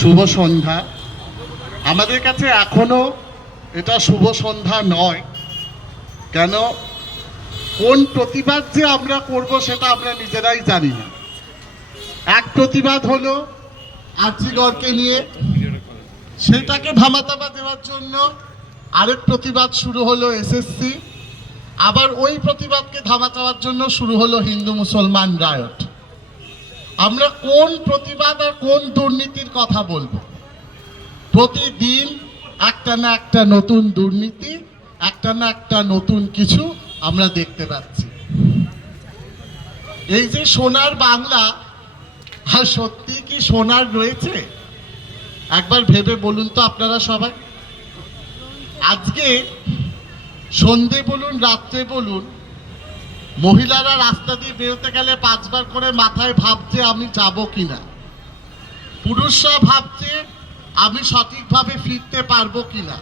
শুভ সন্ধ্যা। আমাদের কাছে এখনো এটা শুভ সন্ধ্যা নয়। কেন? কোন প্রতিবাদ যে আমরা করব সেটা আমরা নিজেরাই জানি না। এক প্রতিবাদ হলো আরজিগড়কে নিয়ে, সেটাকে ধামাচাপা দেওয়ার জন্য আরেক প্রতিবাদ শুরু হলো এসএসসি, আবার ওই প্রতিবাদকে ধামাচাপার জন্য শুরু হলো হিন্দু মুসলমান রায়ট। আমরা কোন প্রতিবাদ আর কোন দুর্নীতির কথা বলবো? প্রতিদিন একটা না একটা নতুন দুর্নীতি, একটা না একটা নতুন কিছু আমরা দেখতে পাচ্ছি। এই যে সোনার বাংলা, আর সত্যি কি সোনার রয়েছে? একবার ভেবে বলুন তো আপনারা সবাই। আজকে সন্ধে বলুন রাত্রে বলুন, মহিলারা রাস্তা দিয়ে বেরোতে গেলে 5 বার করে মাথায় ভাবছে আমি যাব কিনা, পুরুষরা ভাবছে আমি সঠিকভাবে ফিরতে পারবো কিনা।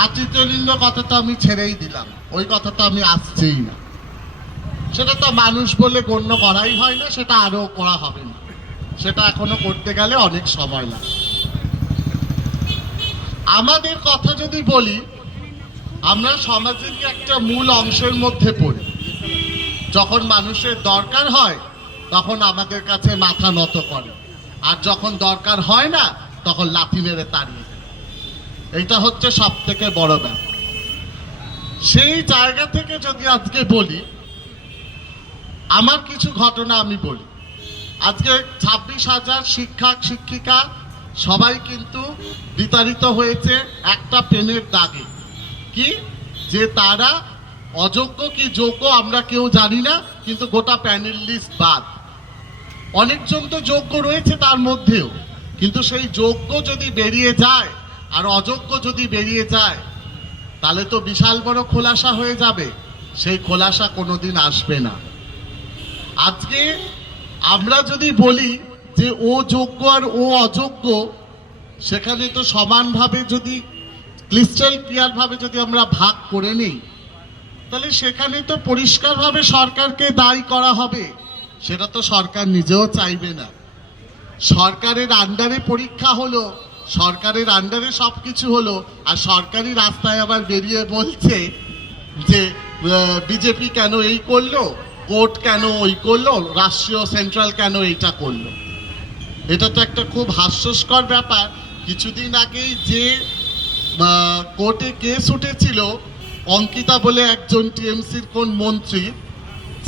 আর তৃতীয় লিঙ্গ কথা তো আমি ছেড়েই দিলাম, ওই কথা তো আমি আসছেই না। সেটা তো মানুষ বলে গণ্য করাই হয় না, সেটা আরও করা হবে না, সেটা এখনো করতে গেলে অনেক সময় লাগে। আমাদের কথা যদি বলি, আমরা সমাজের একটা মূল অংশের মধ্যে পড়ি। যখন মানুষের দরকার হয় তখন আমাদের কাছে মাথা নত করে, আর যখন দরকার হয় না তখন লাথি মেরে তাড়িয়ে দেয়। এইটা হচ্ছে সব থেকে বড় ব্যাপার। সেই জায়গা থেকে যদি আজকে বলি, আমার কিছু ঘটনা আমি বলি। আজকে 26,000 শিক্ষক শিক্ষিকা সবাই কিন্তু বিতাড়িত হয়েছে একটা পেনের দাগে। কি যে তারা অযোগ্য কি যোগ্য আমরা কেউ জানি না, কিন্তু গোটা প্যানেল লিস্ট বাদ। অনেকজন তো যোগ্য রয়েছে তার মধ্যেও, কিন্তু সেই যোগ্য যদি বেরিয়ে যায় আর অযোগ্য যদি বেরিয়ে যায়, তাহলে তো বিশাল বড় খোলাসা হয়ে যাবে। সেই খোলাসা কোনোদিন আসবে না। আজকে আমরা যদি বলি যে ও যোগ্য আর ও অযোগ্য, সেখানে তো সমানভাবে যদি ক্রিস্টাল ক্লিয়ার ভাবে যদি আমরা ভাগ করে নিই, তাহলে সেখানে তো পরিষ্কারভাবে সরকারকে দায়ী করা হবে। সেটা তো সরকার নিজেও চাইবে না। সরকারের আন্ডারে পরীক্ষা হলো, সরকারের আন্ডারে সব কিছু হলো, আর সরকারি রাস্তায় আবার বেরিয়ে বলছে যে বিজেপি কেন এই করলো, কোর্ট কেন ওই করলো, রাষ্ট্রীয় সেন্ট্রাল কেন এইটা করলো। এটা তো একটা খুব হাস্যস্কর ব্যাপার। কিছুদিন আগেই যে কোর্টে কেস উঠেছিল অঙ্কিতা বলে একজন টিএমসির কোন মন্ত্রী,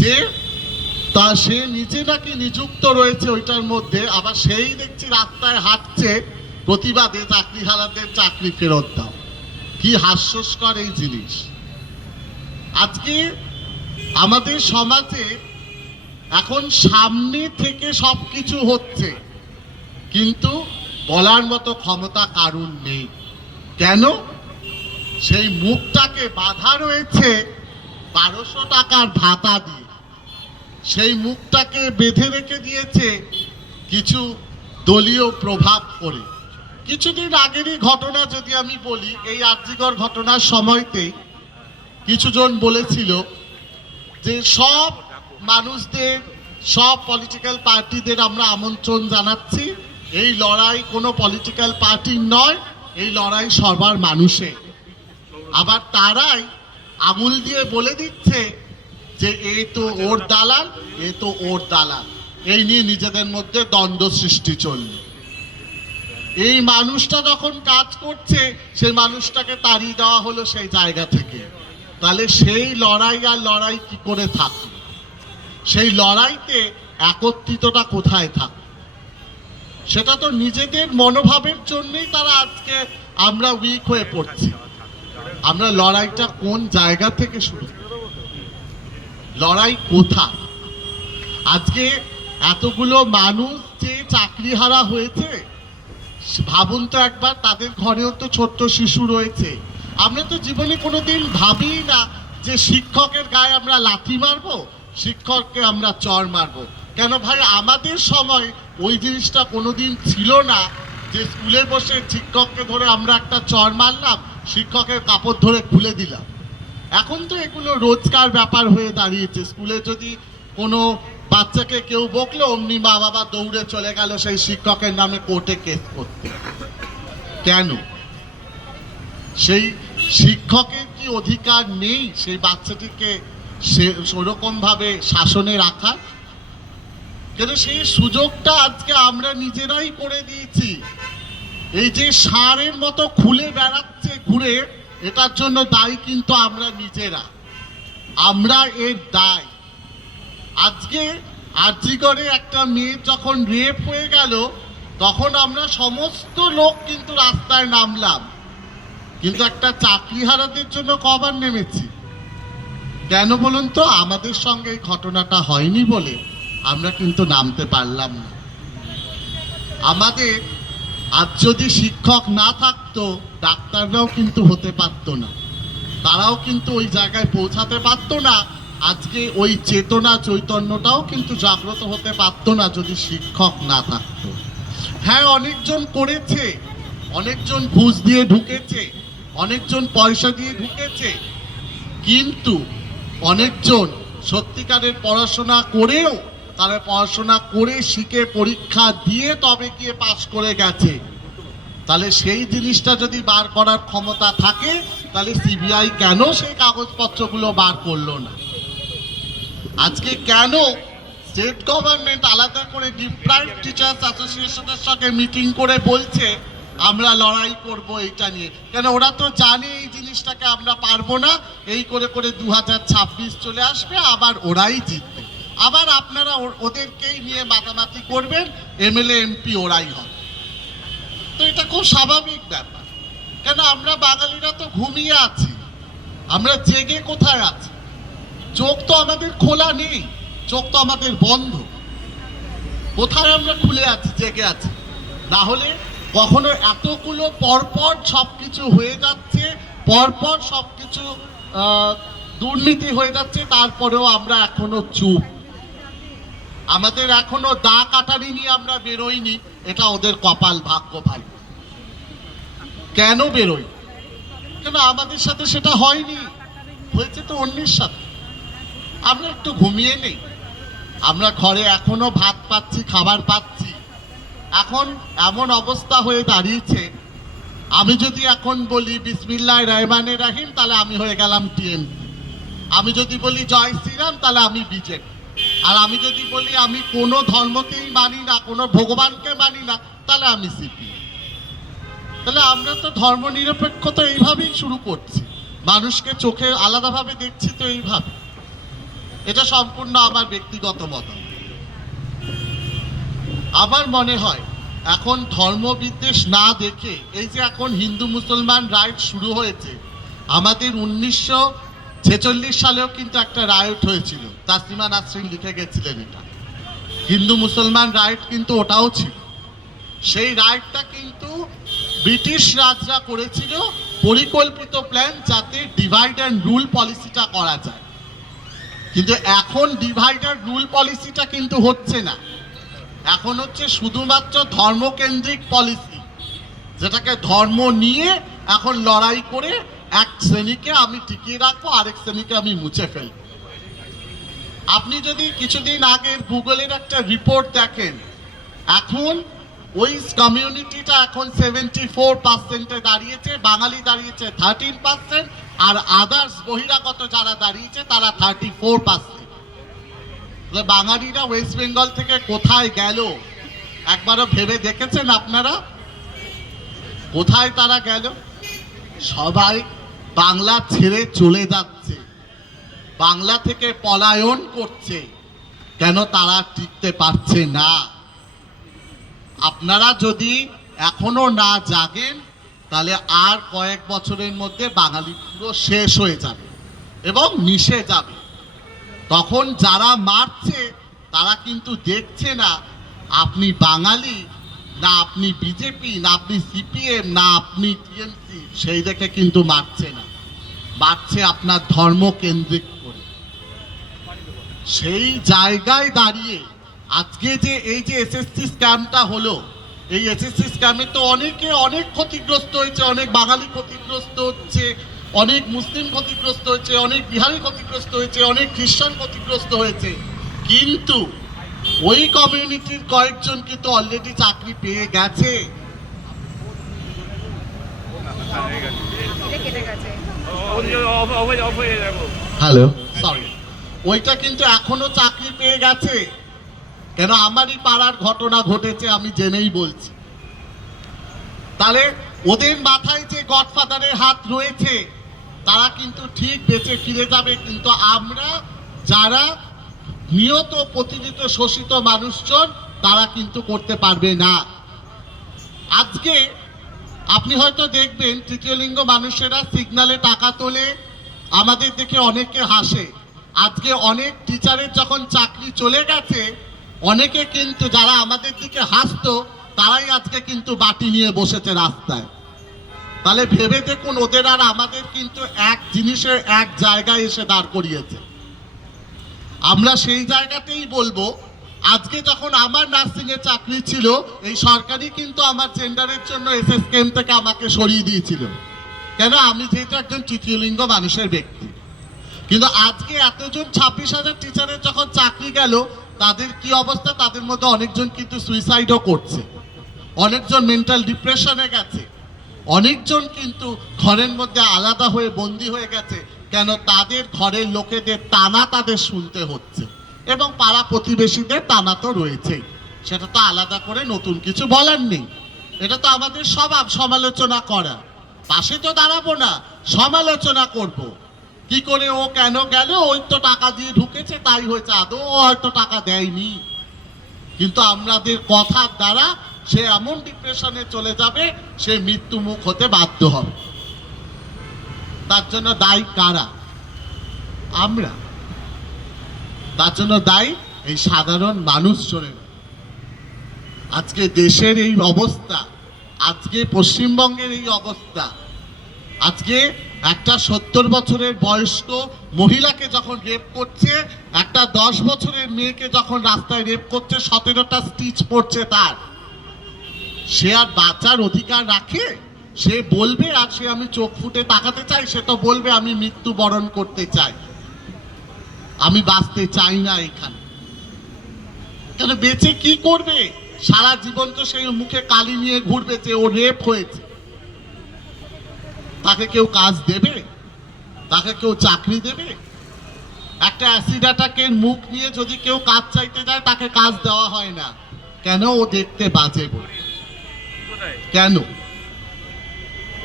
যে তা সে নিজে নাকি নিযুক্ত রয়েছে ওইটার মধ্যে, আবার সেই দেখছি রাস্তায় হাঁটছে প্রতিবাদে চাকরিহারাদের চাকরি ফেরত দাও। কি হাস্যস্কর এই জিনিস। আজকে আমাদের সমাজে এখন সামনে থেকে সব কিছু হচ্ছে, কিন্তু বলার মতো ক্ষমতা কারুর নেই। কেন? সেই মুখটাকে বাধা রয়েছে 1200 টাকার ভাতা দিয়ে। সেই মুখটাকে বেঁধে রেখে দিয়েছে কিছু দলীয় প্রভাব করে। কিছুদিন আগেরই ঘটনা যদি আমি বলি, এই আরজিগড় ঘটনার সময়তেই কিছুজন বলেছিল যে সব মানুষদের, সব পলিটিক্যাল পার্টিদের আমরা আমন্ত্রণ জানাচ্ছি, এই লড়াই কোনো পলিটিক্যাল পার্টির নয়, এই লড়াই সবার মানুষের। আবার তারাই আঙুল দিয়ে বলে দিচ্ছে যে এ তো ওর দালাল, এ তো ওর দালাল। এই নিয়ে নিজেদের মধ্যে দ্বন্দ্ব সৃষ্টি চলল। এই মানুষটা যখন কাজ করছে, সেই মানুষটাকে তাড়িয়ে দেওয়া হলো সেই জায়গা থেকে। তাহলে সেই লড়াই আর লড়াই কি করে থাকবে? সেই লড়াইতে একত্রিতটা কোথায় থাকে? সেটা তো নিজেদের মনোভাবের জন্যই তারা আজকে আমরা উইক হয়ে পড়ছি। আমরা লড়াইটা কোন জায়গা থেকে শুরু, লড়াই কোথায়? আজকে এতগুলো মানুষ যে চাকরিহারা হয়েছে, ভাবুন তো একবার, তাদের ঘরেও তো ছোট্ট শিশু রয়েছে। আমরা তো জীবনে কোনোদিন ভাবি না যে শিক্ষকের গায়ে আমরা লাথি মারবো, শিক্ষককে আমরা চড় মারবো। কেন ভাই, আমাদের সময় ওই জিনিসটা কোনোদিন ছিল না যে স্কুলে বসে শিক্ষককে ধরে আমরা একটা চড় মারলাম, শিক্ষকের কাপড় ধরে খুলে দিলাম। এখন তো এগুলো রোজকার ব্যাপার হয়ে দাঁড়িয়েছে। স্কুলে যদি কোনো বাচ্চাকে কেউ বকলো অমনি মা বাবা দৌড়ে চলে গেল সেই শিক্ষকের নামে কোর্টে কেস করতে। কেন? সেই শিক্ষকের কি অধিকার নেই সেই বাচ্চাটিকে সেরকম ভাবে শাসনে রাখার? কেন সেই সুযোগটা আজকে আমরা নিজেরাই করে দিয়েছি। এই যে ষাঁড়ের মতো খুলে বেড়াচ্ছে ঘুরে, এটার জন্য দায়ী কিন্তু আমরা নিজেরা, আমরা এর দায়। আজকে আরজিগড়ে একটা মেয়ে যখন রেপ হয়ে গেল, তখন আমরা সমস্ত লোক কিন্তু রাস্তায় নামলাম, কিন্তু একটা চাকরিহারাদের জন্য কবার নেমেছি? কেন বলুন তো? আমাদের সঙ্গে এই ঘটনাটা হয়নি বলে আমরা কিন্তু নামতে পারলাম না। আমাদের আজ যদি শিক্ষক না থাকতো, ডাক্তাররাও কিন্তু হতে পারতো না, তারাও কিন্তু ওই জায়গায় পৌঁছাতে পারতো না, আজকে ওই চেতনা চৈতন্যটাও কিন্তু জাগ্রত হতে পারতো না যদি শিক্ষক না থাকতো। হ্যাঁ, অনেকজন করেছে, অনেকজন ঘুষ দিয়ে ঢুকেছে, অনেকজন পয়সা দিয়ে ঢুকেছে, কিন্তু অনেকজন সত্যিকারের পড়াশোনা করেও, তারা পড়াশোনা করে শিখে পরীক্ষা দিয়ে তবে গিয়ে পাস করে গেছে। তাহলে সেই জিনিসটা যদি বার করার ক্ষমতা থাকে, তাহলে সিবিআই কেন সেই কাগজপত্রগুলো বার করলো না? আজকে কেন স্টেট গভর্নমেন্ট আলাদা করে ডিপ্রাইভড টিচার্স অ্যাসোসিয়েশনের সঙ্গে মিটিং করে বলছে আমরা লড়াই করব এইটা নিয়ে? কেন? ওরা তো জানে এই জিনিসটাকে আমরা পারবো না, এই করে করে 2026 চলে আসবে, আবার ওরাই জিতবে, আবার আপনারা ওদেরকেই নিয়ে মাতামাতি করবেন, এমএলএ এমপি ওরাই হবে। তো এটা খুব স্বাভাবিক ব্যাপার। কেন? আমরা বাঙালিরা তো ঘুমিয়ে আছি, আমরা জেগে কোথায় আছি? চোখ তো আমাদের খোলা নেই, চোখ তো আমাদের বন্ধ। কোথায় আমরা খুলে আছি, জেগে আছি? না হলে কখনো এতগুলো পরপর সবকিছু হয়ে যাচ্ছে, পরপর সবকিছু দুর্নীতি হয়ে যাচ্ছে, তারপরেও আমরা এখনো চুপ। আমাদের এখনো দা কাটারি নিয়ে আমরা বেরোইনি, এটা ওদের কপাল, ভাগ্য ভালো। কেন বেরোই? কেন? আমাদের সাথে সেটা হয়নি, হয়েছে তো অন্যের সাথে। আমরা একটু ঘুমিয়ে নেই, আমরা ঘরে এখনো ভাত পাচ্ছি, খাবার পাচ্ছি। এখন এমন অবস্থা হয়ে দাঁড়িয়েছে, আমি যদি এখন বলি বিসমিল্লাহির রহমানির রহিম, তাহলে আমি হয়ে গেলাম টিএমসি। আমি যদি বলি জয় শ্রীরাম, তাহলে আমি বিজেপি। আর আমি যদি বলি আমি কোনো ধর্মকেই মানি না, কোনো ভগবানকে মানি না, তাহলে আমি সিপি। তাহলে আমরা তো ধর্ম নিরপেক্ষতা এইভাবেই শুরু করছি, মানুষকে চোখে আলাদাভাবে দেখছি তো এইভাবে। এটা সম্পূর্ণ আমার ব্যক্তিগত মত। আমার মনে হয় এখন ধর্মবিদ্বেষ না দেখে, এই যে এখন হিন্দু মুসলমান রাইট শুরু হয়েছে, আমাদের 1946 সালেও কিন্তু একটা রাইট হয়েছিল, তাসলিমা নাসরিন লিখে গেছিলেন এটা। হিন্দু মুসলমান রাইট কিন্তু ওটাও ছিল। সেই রাইটটা কিন্তু ব্রিটিশ রাজরা করেছিল পরিকল্পিত প্ল্যান, যাতে ডিভাইড অ্যান্ড রুল পলিসিটা করা যায়। কিন্তু এখন ডিভাইড অ্যান্ড রুল পলিসিটা কিন্তু হচ্ছে না, এখন হচ্ছে শুধুমাত্র ধর্মকেন্দ্রিক পলিসি, যেটাকে ধর্ম নিয়ে এখন লড়াই করে এক শ্রেণীকে আমি টিকিয়ে রাখবো, আরেক শ্রেণীকে আমি মুছে ফেলবো। আপনি যদি কিছুদিন আগে গুগলের একটা রিপোর্ট দেখেন, এখন ওই কমিউনিটিটা এখন 74%-এ দাঁড়িয়েছে, বাঙালি দাঁড়িয়েছে 13%, আর আদার্স বহিরাগত যারা দাঁড়িয়েছে তারা 34%। বাঙালিরা ওয়েস্ট বেঙ্গল থেকে কোথায় গেল একবারও ভেবে দেখেছেন আপনারা? কোথায় তারা গেল? সবাই বাংলা ছেড়ে চলে যাচ্ছে, বাংলা থেকে পলায়ন করছে। কেন? তারা টিকতে পারছে না। আপনারা যদি এখনো না জাগেন, তাহলে আর কয়েক বছরের মধ্যে বাঙালি পুরো শেষ হয়ে যাবে এবং মিশে যাবে। তখন যারা মারছে তারা কিন্তু দেখছে না আপনি বাঙালি না আপনি বিজেপি না আপনি সিপিএম না আপনি টিএমসি, সেই দেখে কিন্তু মারছে না, মারছে আপনার ধর্ম কেন্দ্রিক করে। সেই জায়গায় দাঁড়িয়ে আজকে যে এই যে এসএসসি স্ক্যামটা হলো, এই এসএসসি স্ক্যামে তো অনেকে অনেক ক্ষতিগ্রস্ত হয়েছে, অনেক বাঙালি ক্ষতিগ্রস্ত হচ্ছে, অনেক মুসলিম ক্ষতিগ্রস্ত হয়েছে, অনেক বিহারি ক্ষতিগ্রস্ত হয়েছে, অনেক খ্রিস্টান ক্ষতিগ্রস্ত হয়েছে। কিন্তু ওই কমিউনিটির কয়েকজন কিন্তু অলরেডি চাকরি পেয়ে গেছে। হ্যালো, সরি, ওইটা কিন্তু এখনো চাকরি পেয়ে গেছে। কেন, আমারই পাড়ার ঘটনা ঘটেছে, আমি জেনেই বলছি। তাহলে ওদের মাথায় যে গডফাদারের হাত রয়েছে তারা কিন্তু ঠিক বেঁচে ফিরে যাবে, কিন্তু আমরা যারা নিয়ত প্রতিনিয়ত শোষিত মানুষজন তারা কিন্তু করতে পারবে না। আজকে আপনি হয়তো দেখবেন তৃতীয় লিঙ্গ মানুষেরা সিগন্যালে টাকা তোলে, আমাদের দেখে অনেকে হাসে। আজকে অনেক টিচারের যখন চাকরি চলে গেছে, অনেকে কিন্তু যারা আমাদের দিকে হাসতো তারাই আজকে কিন্তু বাটি নিয়ে বসেছে রাস্তায়। তাহলে ভেবে দেখুন, ওদের আর আমাদের কিন্তু এক জিনিসের এক জায়গায় এসে দাঁড় করিয়েছে। আমরা সেই জায়গাতেই বলবো, আজকে যখন আমার নার্সিং এ চাকরি ছিল, এই সরকারই কিন্তু আমার জেন্ডারের জন্য এসএসকেএম থেকে আমাকে সরিয়ে দিয়েছিল। কেন, আমি যেহেতু একজন তৃতীয় লিঙ্গ মানুষের ব্যক্তি। কিন্তু আজকে এতজন 26,000 টিচারের যখন চাকরি গেল, তাদের কি অবস্থা? তাদের মধ্যে অনেকজন কিন্তু সুইসাইডও করছে, অনেকজন মেন্টাল ডিপ্রেশনে গেছে, অনেকজন কিন্তু ঘরের মধ্যে আলাদা হয়ে বন্দী হয়ে গেছে। কেন, তাদের ঘরের লোকেদের টানা তাদের শুনতে হচ্ছে, এবং পাড়া প্রতিবেশীদের টানা তো রয়েছেই, সেটা তো আলাদা করে নতুন কিছু বলার নেই। এটা তো আমাদের স্বভাব সমালোচনা করা। পাশে তো দাঁড়াবো না, সমালোচনা করব। কি করে ও কেন গেল, ওই তো টাকা দিয়ে ঢুকেছে তাই হয়েছে, আদৌ ও হয়তো টাকা দেয়নি। কিন্তু আমাদের কথার দ্বারা সে এমন ডিপ্রেশনে চলে যাবে, সে মৃত্যু মুখ হতে বাধ্য হবে। তার জন্য দায়ী কারা? আমরা। তার জন্য দায়ী এই সাধারণ মানুষজনের। আজকে দেশের এই অবস্থা, আজকে পশ্চিমবঙ্গের এই অবস্থা, আজকে একটা 70 বছরের বয়স্ক মহিলাকে যখন রেপ করছে, একটা 10 বছরের মেয়েকে যখন রাস্তায় রেপ করছে, 17টা স্টিচ পড়ছে তার, সে আর বাঁচার অধিকার রাখে? সে বলবে আর সে আমি চোখ ফুটে তাকাতে চাই, সে তো বলবে আমি মৃত্যুবরণ করতে চাই, আমি বাঁচতে চাই না এখানে। কেন, বেঁচে কি করবে? সারা জীবন তো সেই মুখে কালি নিয়ে ঘুরবে যে ও রেপ হয়েছে। তাকে কেউ কাজ দেবে? তাকে কেউ চাকরি দেবে? একটা অ্যাসিড অ্যাটাকের মুখ নিয়ে যদি কেউ কাজ চাইতে যায়, তাকে কাজ দেওয়া হয় না। কেন? ও দেখতে বাজে বলে। কেন?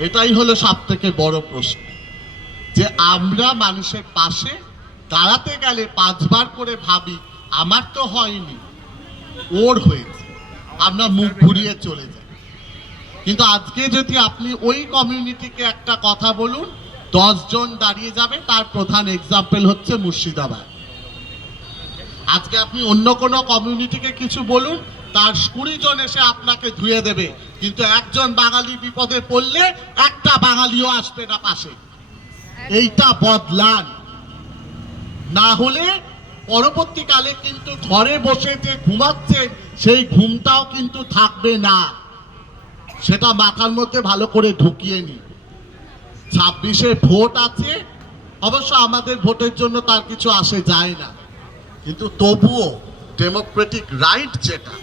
এটাই হলো সব থেকে বড় প্রশ্ন, যে আমরা মানুষের পাশে দাঁড়াতে গেলে 5 বার করে ভাবি আমার তো হয়নি, ওর হয়েছে, আমরা মুখ ঘুরিয়ে চলে যাই। কিন্তু আজকে যদি আপনি ওই কমিউনিটিকে একটা কথা বলুন, 10 জন দাঁড়িয়ে যাবে। তার প্রধান এক্সাম্পল হচ্ছে মুর্শিদাবাদ। আজকে আপনি অন্য কোনো কমিউনিটিকে কিছু বলুন, তার 20 জন এসে আপনাকে ধুয়ে দেবে, কিন্তু একজন বাঙালি বিপদে পড়লে একটা বাঙালিও আসবে না পাশে। এইটা বদলান, না হলে পরবর্তীকালে কিন্তু ঘরে বসে যে ঘুমাচ্ছেন সেই ঘুমটাও কিন্তু থাকবে না। সেটা মাথার মধ্যে ভালো করে ঢুকিয়ে নি। 26-এ ভোট আছে, অবশ্য আমাদের ভোটের জন্য তার কিছু আসে যায় না, কিন্তু তবুও ডেমোক্রেটিক রাইট যেটা